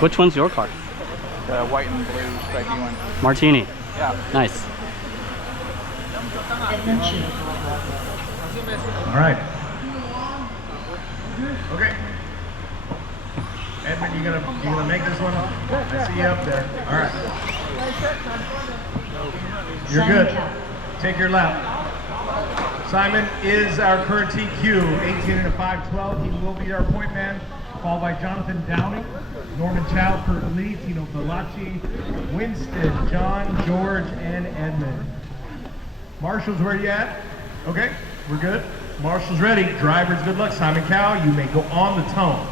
Which one's your car? The white and blue stripy one. Martini. Yeah. Nice. All right. Okay. Edmund, you gonna make this one? I see you up there. All right. You're good. Take your lap. Simon is our current TQ, 18 and a 512. He will be our point man, followed by Jonathan Downing, Norman Chow, Kurt Lee, Tino Bellacci, Winston, John, George, and Edmund. Marshall's where you at? Okay, we're good. Marshall's ready. Drivers, good luck. Simon Cowell, you may go on the tone.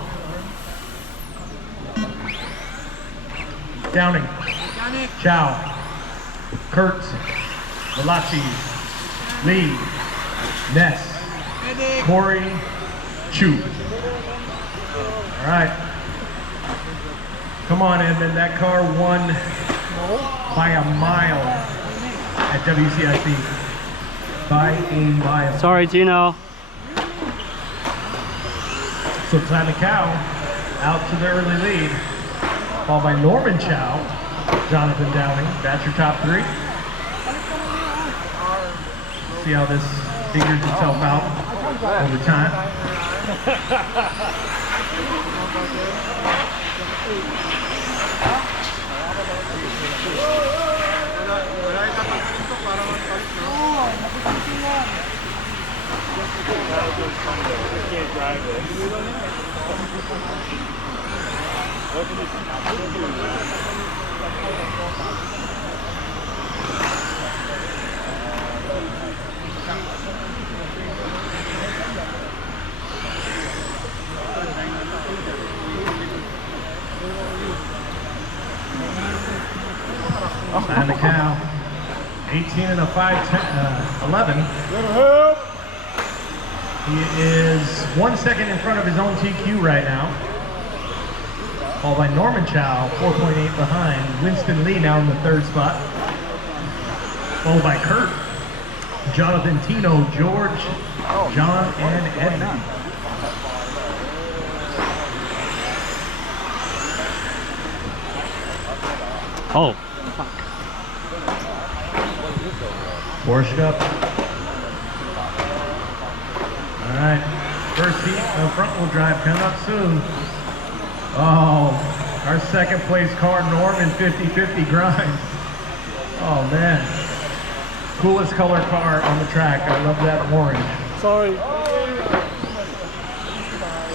Downing, Chow, Kurt, Bellacci, Lee, Ness, Corey, Chu. All right. Come on, Edmund. That car won by a mile at WCIC. By a mile. Sorry, Gino. So Simon Cowell out to the early lead, followed by Norman Chow, Jonathan Downing. That's your top three. See how this figures itself out over time. Can't drive it. Simon Cowell, 18 and a 5'11". He is 1 second in front of his own TQ right now. Followed by Norman Chow, 4.8 behind. Winston Lee now in the third spot. Followed by Kurt, Jonathan, Tino, George, John, and Edmund. Oh. Porsche up. All right, first heat of front wheel drive coming up soon. Oh, our second place car, Norman 50/50 grind. Oh man, coolest color car on the track. I love that orange. Sorry.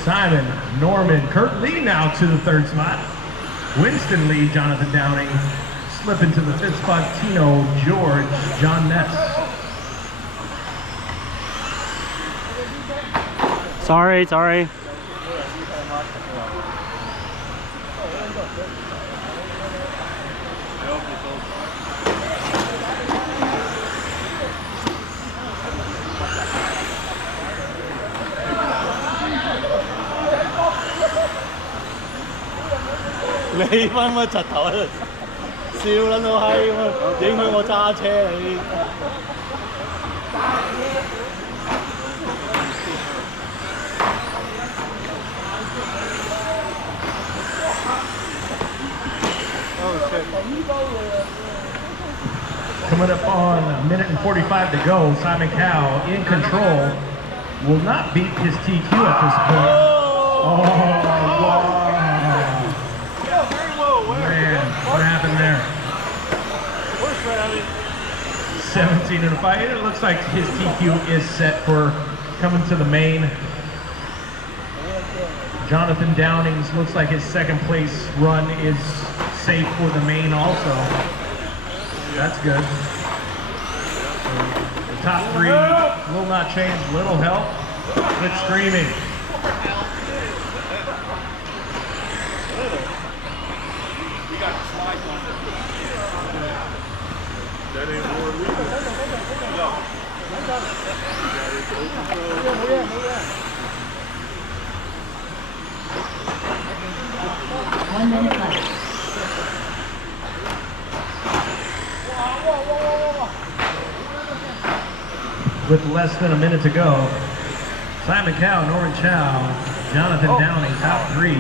Simon, Norman, Kurt Lee now to the third spot. Winston Lee, Jonathan Downing, slipping to the fifth spot. Tino, George, John Ness. Sorry, sorry.你乜乜柒頭喺度笑撚到閪咁啊！影響我揸車你。Coming up on a minute and 45 to go, Simon Cowell in control. Will not beat his TQ at this point. Oh, wow. Man, what happened there? 17 and a 5. It looks like his TQ is set for coming to the main. Jonathan Downing's looks like his second place run is safe for the main also. That's good. The top three will not change. Little help. Good screaming. That ain't more legal. No. 1 minute left. With less than a minute to go, Simon Cow, Norman Chow, Jonathan Downing, top 3.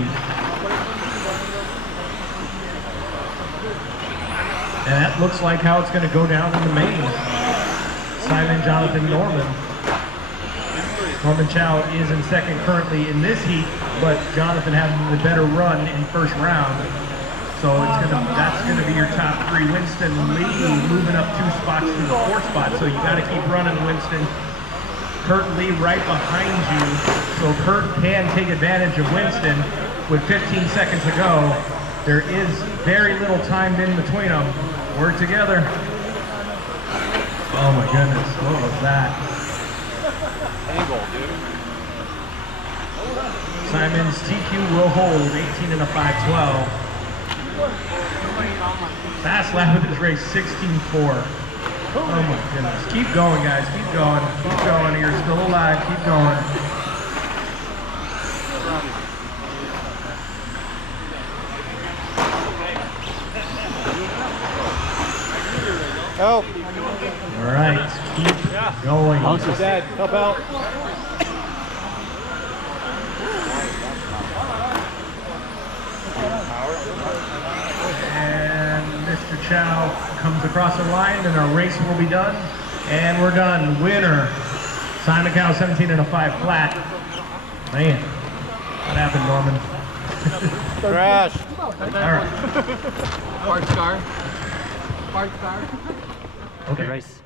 And that looks like how it's going to go down in the main. Simon, Jonathan, Norman. Norman Chow is in second currently in this heat, but Jonathan having the better run in first round. So that's gonna be your top 3. Winston Lee moving up 2 spots to the 4th spot. So you gotta keep running, Winston. Kurt Lee right behind you. So Kurt can take advantage of Winston with 15 seconds to go. There is very little time in between them. Work together. Oh my goodness, what was that? Angle, dude. Simon's TQ will hold 18 and a 512. Fast lap of this race 16.4. Oh my goodness. Keep going, guys. Keep going. Keep going. You're still alive. Keep going. Help. All right. Keep going. Dad, help out. And Mr. Chow comes across the line, and our race will be done. And we're done. Winner, Simon Cow, 17 and a 5 flat. Man, what happened, Norman? Crash. All right. Parts car. Parts car. Okay. Race.